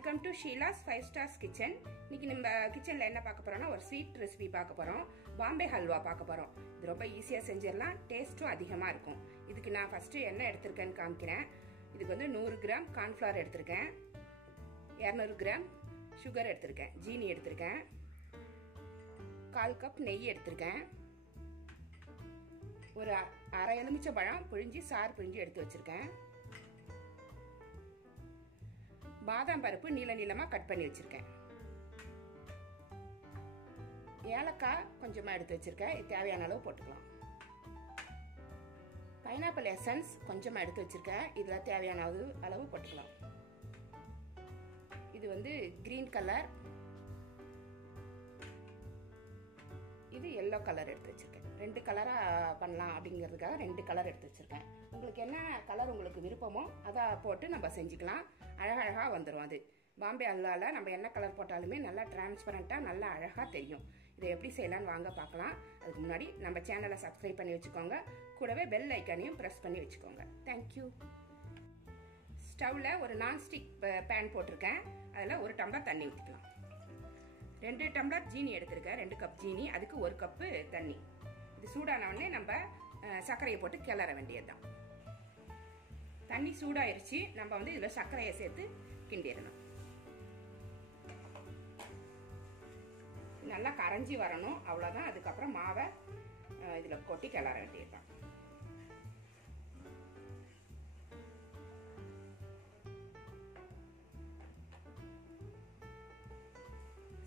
Welcome to Sheela's 5 stars kitchen. இன்னைக்கு நம்ம கிச்சன்ல என்ன பார்க்க போறோம்னா ஒரு ஸ்வீட் ரெசிபி பார்க்க போறோம். பாம்பே ஹல்வா பார்க்க போறோம். இது ரொம்ப ஈஸியா செஞ்சிடலாம், டேஸ்டும் அதிகமா இருக்கும். இதுக்கு நான் ஃபர்ஸ்ட் என்ன எடுத்திருக்கேன்னு காமிக்கிறேன். இதுக்கு வந்து 100 கிராம் கார்ன்ஃபிளவர் எடுத்திருக்கேன், 200 கிராம் சுகர் எடுத்திருக்கேன், ஜீனி எடுத்திருக்கேன், 1/4 கப் நெய் எடுத்திருக்கேன், ஒரு அரை எலுமிச்சை பழம் புழிஞ்சி சாறு புழிஞ்சி எடுத்து வச்சிருக்கேன், பாதாம் பருப்பு நீல நீளமா கட் பண்ணி வச்சிருக்கேன், ஏலக்காய் கொஞ்சமா எடுத்து வச்சிருக்கேன், தேவையான அளவு போட்டுக்கலாம், பைனாப்பிள் எசன்ஸ் கொஞ்சமா எடுத்து வச்சிருக்கேன், இதுல தேவையான அளவு போட்டுக்கலாம். இது வந்து கிரீன் கலர், இது எல்லோ கலர் எடுத்து வச்சிருக்கேன். 2 கலரா பண்ணலாம் அப்படிங்கிறதுக்காக 2 கலர் எடுத்து வச்சிருக்கேன். உங்களுக்கு என்ன கலர் உங்களுக்கு விருப்பமோ அதை போட்டு நம்ம செஞ்சுக்கலாம். அழகழகா வந்துடும். அது பாம்பே அல்வால நம்ம என்ன கலர் போட்டாலுமே நல்லா டிரான்ஸ்பரண்டா நல்லா அழகா தெரியும். இதை எப்படி செய்யலாம்னு வாங்க பார்க்கலாம். அதுக்கு முன்னாடி நம்ம சேனலை சப்ஸ்கிரைப் பண்ணி வச்சுக்கோங்க, கூடவே பெல் ஐக்கானையும் பிரஸ் பண்ணி வச்சுக்கோங்க. தேங்க்யூ. ஸ்டவ்ல ஒரு நான்ஸ்டிக் பேன் போட்டிருக்கேன், அதில் 1 டம்ளர் தண்ணி ஊற்றிக்கலாம். 2 டம்ளர் ஜீனி எடுத்திருக்கேன், 2 கப் ஜீனி, அதுக்கு 1 கப்பு தண்ணி. இது சூடான உடனே நம்ம சர்க்கரையை போட்டு கிளற வேண்டியதுதான். தண்ணி சூடாயிருச்சு, நம்ம வந்து இதுல சர்க்கரையை சேர்த்து கிண்டிடணும். நல்லா கரைஞ்சி வரணும், அவ்வளவுதான். அதுக்கப்புறம் மாவை இதுல கொட்டி கிளற வேண்டியதுதான்.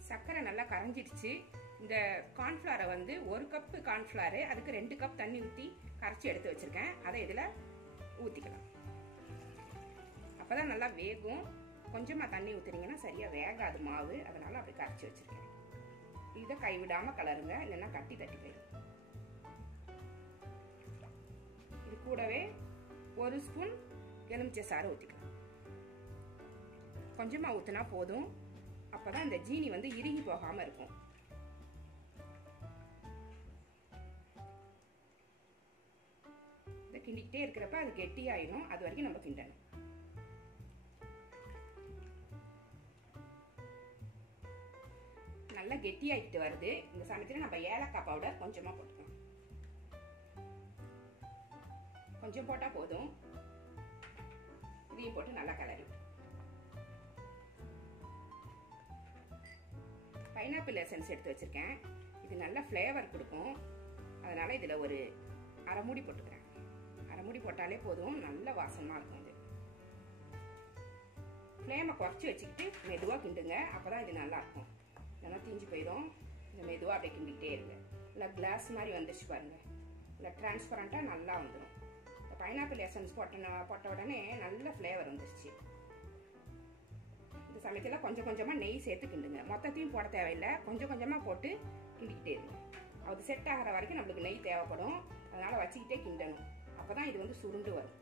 சர்க்கரை நல்லா கரைஞ்சிடுச்சு. இந்த கார்ன்ஃபிளவரை வந்து 1 கப் கார்ன்ஃபிளவர், அதுக்கு 2 கப் தண்ணி ஊற்றி கரைச்சி எடுத்து வச்சிருக்கேன். அதை இதில் ஊற்றிக்கலாம். அப்போதான் நல்லா வேகும். கொஞ்சமாக தண்ணி ஊற்றுனீங்கன்னா சரியா வேகாது மாவு, அதனால அப்படி கரைச்சி வச்சிருக்கேன். இதை கைவிடாமல் கலருங்க, இல்லைன்னா கட்டி தட்டி போயிடும். இது கூடவே 1 ஸ்பூன் எலுமிச்சை சாறு ஊற்றிக்கலாம். கொஞ்சமாக ஊற்றினா போதும், அப்பதான் இந்த ஜீனி வந்து இறுகி போகாம இருக்கும். இதை கிண்டிக்கிட்டே இருக்கிறப்ப அது கெட்டியாயிடும், அது வரைக்கும் நம்ம கிண்டணும். நல்லா கெட்டியாயிட்டு வருது. இந்த சமயத்துல நம்ம ஏலக்காய் பவுடர் கொஞ்சமா போட்டுக்கலாம். கொஞ்சம் போட்டா போதும். இதையும் போட்டு நல்லா கலரி. பைனாப்பிள் எசன்ஸ் எடுத்து வச்சிருக்கேன், இது நல்ல ஃப்ளேவர் கொடுக்கும். அதனால இதுல ஒரு அரை மூடி போட்டுக்கிறேன். அரை மூடி போட்டாலே போதும், நல்ல வாசமா இருக்கும். இது ஃப்ளேமை குறைச்சி வச்சுக்கிட்டு மெதுவா கிண்டுங்க, அப்பதான் இது நல்லா இருக்கும். இல்லைன்னா தீஞ்சு போயிடும். இந்த மெதுவா அப்படியே கிண்டிக்கிட்டே இருங்க. இல்லை கிளாஸ் மாதிரி வந்துச்சு பாருங்க, இல்லை டிரான்ஸ்பரண்டா நல்லா வந்துடும். இந்த பைனாப்பிள் எசன்ஸ் போட்ட உடனே நல்ல ஃப்ளேவர் வந்துருச்சு. இந்த சமயத்துல கொஞ்சம் கொஞ்சமா நெய் சேர்த்து கிண்டுங்க. மொத்தத்தையும் போட தேவையில்லை, கொஞ்சம் கொஞ்சமா போட்டு கிண்டிக்கிட்டே இருங்க. அது செட் ஆகிற வரைக்கும் நம்மளுக்கு நெய் தேவைப்படும், அதனால வச்சுக்கிட்டே கிண்டணும். அப்பதான் இது வந்து சுருண்டு வரும்.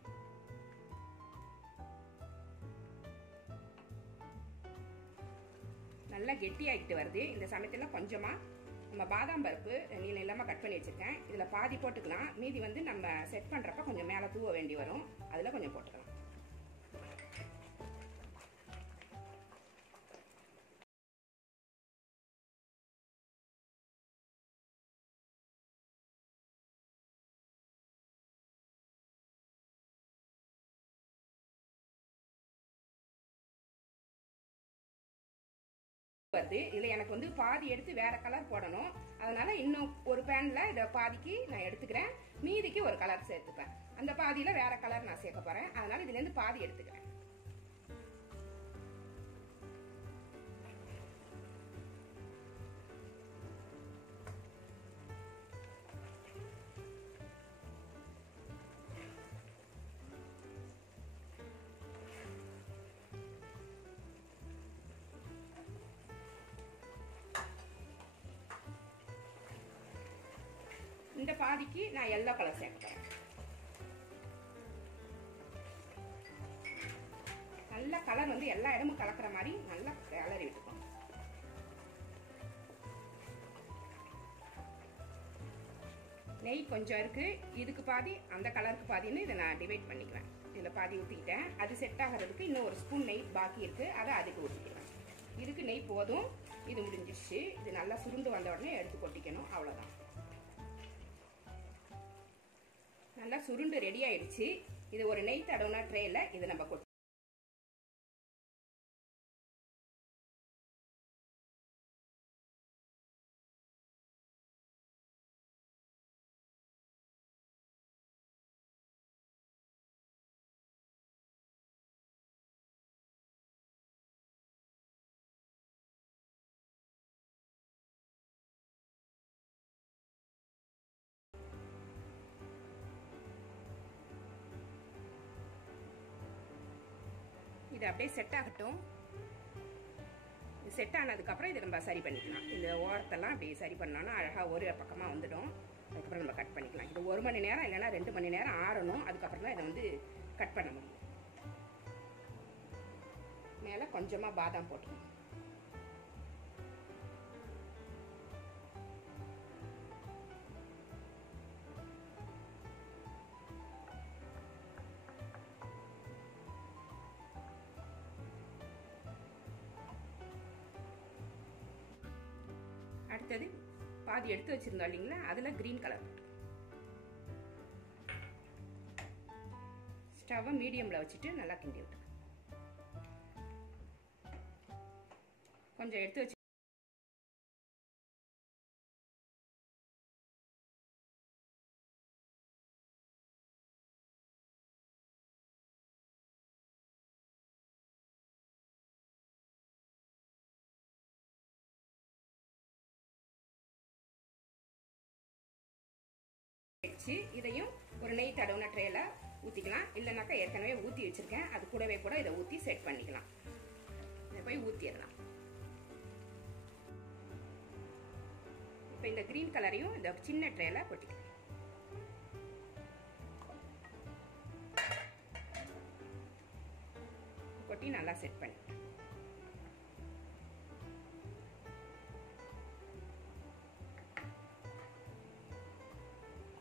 நல்லா கெட்டி ஆகிட்டு வருது. இந்த சமயத்துல கொஞ்சமா நம்ம பாதாம் பருப்பு நீல இல்லாம கட் பண்ணி வச்சிருக்கேன், இதுல பாதி போட்டுக்கலாம். மீதி வந்து நம்ம செட் பண்றப்ப கொஞ்சம் மேல தூவ வேண்டி வரும், அதுல கொஞ்சம் போட்டுக்கலாம். வருது. இதுல எனக்கு வந்து பாதி எடுத்து வேற கலர் போடணும், அதனால இன்னும் ஒரு பேன்ல இத பாதிக்கு நான் எடுத்துக்கிறேன், மீதிக்கு ஒரு கலர் சேர்த்துப்பேன். அந்த பாதியில வேற கலர் நான் சேர்க்க போறேன், அதனால இதுல இருந்து பாதி எடுத்துக்கிறேன். இந்த பாதிக்கு நான் எல்லோ கலர் சேர்க்கிறேன். நல்ல கலர் வந்து எல்லா இடமும் கலக்கிற மாதிரி நல்லா கலரி விட்டுக்கணும். நெய் கொஞ்சம் இருக்குது, இதுக்கு பாதி அந்த கலருக்கு பாதின்னு இதை நான் டிவைட் பண்ணிக்குவேன். இதில் பாதி ஊற்றிக்கிட்டேன். அது செட் ஆகிறதுக்கு இன்னும் ஒரு ஸ்பூன் நெய் பாக்கி இருக்குது, அதை அதுக்கு ஊற்றிக்குவேன். இதுக்கு நெய் போதும். இது முடிஞ்சிச்சு. இது நல்லா சுருண்டு வந்த உடனே எடுத்து கொட்டிக்கணும், அவ்வளோதான். நல்லா சுருண்டு ரெடி ஆயிடுச்சு. இது ஒரு நெய் தடவுன ட்ரேயில் இதை நம்ம கொட்டி இது அப்படியே செட் ஆகட்டும். இது செட் ஆனதுக்கப்புறம் இதை நம்ம சரி பண்ணிக்கலாம். இந்த ஓரத்தெல்லாம் அப்படி சரி பண்ணோன்னா அழகாக ஒரு பக்கமாக வந்துடும். அதுக்கப்புறம் நம்ம கட் பண்ணிக்கலாம். இது 1 மணி நேரம் இல்லைன்னா 2 மணி நேரம் ஆறணும். அதுக்கப்புறம் தான் இதை வந்து கட் பண்ண முடியும். மேலே கொஞ்சமாக பாதாம் போட்டுக்கணும். அடுத்தது பாதி எடுத்து வச்சிருந்தோம் இல்லைங்களா, அதில் கிரீன் கலர். ஸ்டவ்வை மீடியமில் வச்சுட்டு நல்லா கிண்டி விட்டு கொஞ்சம் எடுத்து வச்சு இதையும் ஒரு நெய் தடவுன ட்ரேல ஊற்றிக்கலாம். இல்லைனாக்கா ஏற்கனவே ஊற்றி வச்சிருக்கேன், அது கூடவே கூட இதை ஊற்றி செட் பண்ணிக்கலாம். இதை போய் ஊற்றிடலாம். இப்போ இந்த கிரீன் கலரையும் இந்த சின்ன ட்ரேல கொட்டிக்கலாம். கொட்டி நல்லா செட் பண்ணி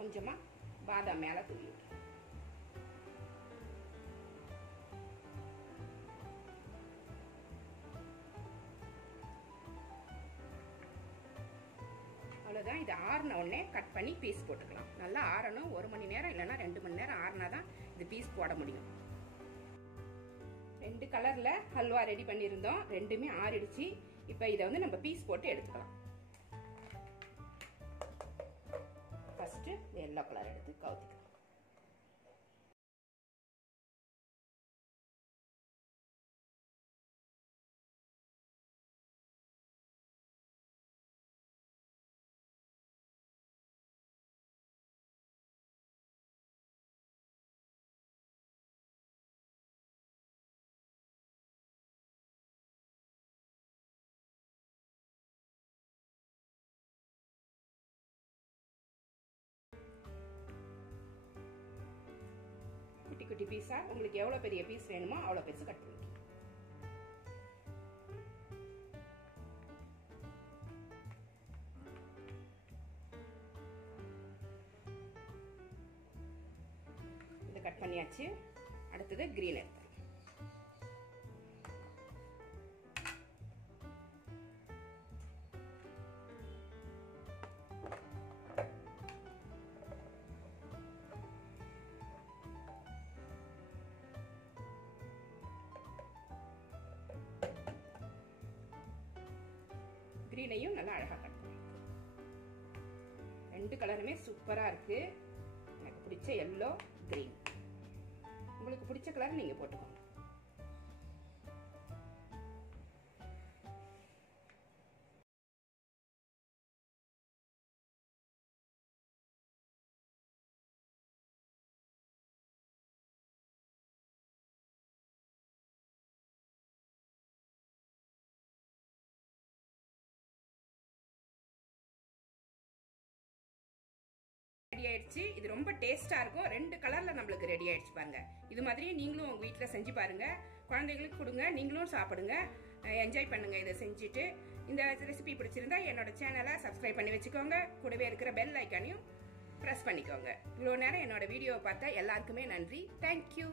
கொஞ்சமா பாதாம் மேல தூவி அவ்வளோதான். இது ஆறின உடனே கட் பண்ணி பீஸ் போட்டுக்கலாம். நல்லா ஆறணும். 1 மணி நேரம் இல்லைன்னா 2 மணி நேரம் ஆறினாதான் இது பீஸ் போட முடியும். 2 கலர்ல ஹல்வா ரெடி பண்ணியிருந்தோம். ரெண்டுமே ஆறிடுச்சு. இப்போ இதை வந்து நம்ம பீஸ் போட்டு எடுத்துக்கலாம். ஃபர்ஸ்ட் எல்லோ கலர் எடுத்து கவுத்திக்கலாம். குட்டி குட்டி பீஸா உங்களுக்கு எவ்வளவு பெரிய பீஸ் வேணுமோ அவ்வளவு பெருசு கட் பண்ணிக்கலாம். இது கட் பண்ணியாச்சு. அடுத்தது கிரீன் எடுத்து கிரீனையும் நல்லா அழகா கட் பண்ணி 2 கலருமே சூப்பரா இருக்கு. எனக்கு பிடிச்ச எல்லோ கிரீன். உங்களுக்கு பிடிச்ச கலர் நீங்க போட்டுக்கோங்க. ரெடி ஆயிடுச்சு. இது ரொம்ப டேஸ்டா இருக்கும். 2 கலர்ல நம்மளுக்கு ரெடி ஆயிடுச்சு பாருங்க. இது மாதிரி நீங்களும் உங்க வீட்ல செஞ்சு பாருங்க. குழந்தைகளுக்கு கொடுங்க, நீங்களும் சாப்பிடுங்க, என்ஜாய் பண்ணுங்க. இதை செஞ்சுட்டு இந்த ரெசிபி பிடிச்சிருந்தா என்னோட சேனலை சப்ஸ்கிரைப் பண்ணி வச்சுக்கோங்க. கூடவே இருக்கிற பெல் ஐக்கானையும் ப்ரெஸ் பண்ணிக்கோங்க. இவ்வளோ நேரம் என்னோட வீடியோவை பார்த்த எல்லாருக்குமே நன்றி. தேங்க்யூ.